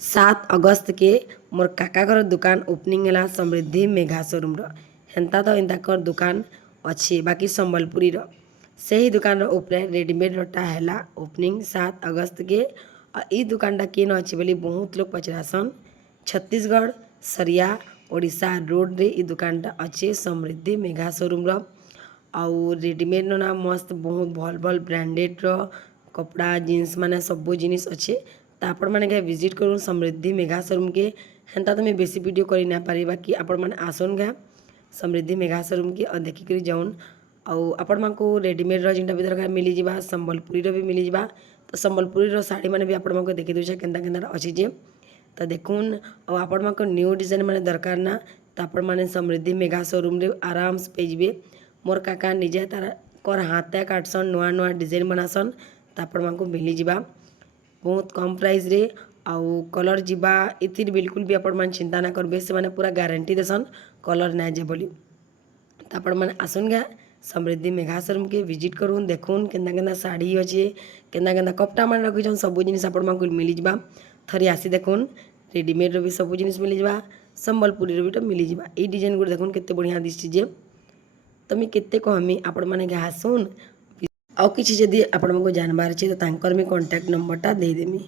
7 अगस्त के मोर काका घर दुकान ओपनिंग है समृद्धि मेघा शोरूम हेन्ता तो इनकर दुकान अच्छी बाकी संबलपुरी से ही दुकान ओपन रेडीमेड रटा है ओपनिंग 7 अगस्त के ई दुकान केन अच्छी बोली बहुत लोग पचरासन छत्तीसगढ़ सरिया ओडिशा रोड रे ई दुकान अच्छे समृद्धि मेघा शोरूम आउ रेडीमेड ना मस्त बहुत भल भल ब्रांडेड कपड़ा जीन्स माने सब जिनिस अच्छे तो आपण मैंने विजिट करूँ समृद्धि मेघा शोरूम के हेन्ता तो मैं बेसी वीडियो कर ना पारी बाकी आपण मैंने आसन गा समृद्धि मेघा शोरूम के और देखिक जाऊन आउ आपण मानक रेडीमेड जिनटा भी दरकार मिली जावा संबलपुरी भी मिली जावा तो संबलपुरी साड़ी मैंने भी आपण मानक देखी दूसरे केन्ता केन्ता अच्छी जे तो देखून और आपण मानक न्यू डिजाइन मैंने दरकार ना तो आपण मैंने समृद्धि मेघा शोरूम रे आराम से पेजबे मोर काका निजे तार कर हाथ काटसन नुआ नुआ डिजाइन बनासन तो आपण मानक मिली जावा बहुत कम प्राइस रे आउ कलर जीवा इतिर बिल्कुल भी आपण मन चिंता ना करबे से माने पूरा गारंटी देसन कलर ना जे बोली तो आपण मन आसुन गा समृद्धि मेघा शोरूम के विजिट करूँ देखून केन्ता केन्ता साड़ी अच्छे केन्ता केन्ता कपड़ा मान रखिछन सब जिनिस आपण मन को मिली जावा थरी आसी देखून रेडीमेड भी सब जिनिस मिली जावा संबलपुरी भी तो मिली जावा ई डिजाइन गुड देखून केते बढ़िया दिसछि जे तो मैं केते कहमी आपण माने आसुन आउ किछि जदि आपण को जानबार अछि तो तांकर मैं कांटेक्ट नंबर टा दे देमी।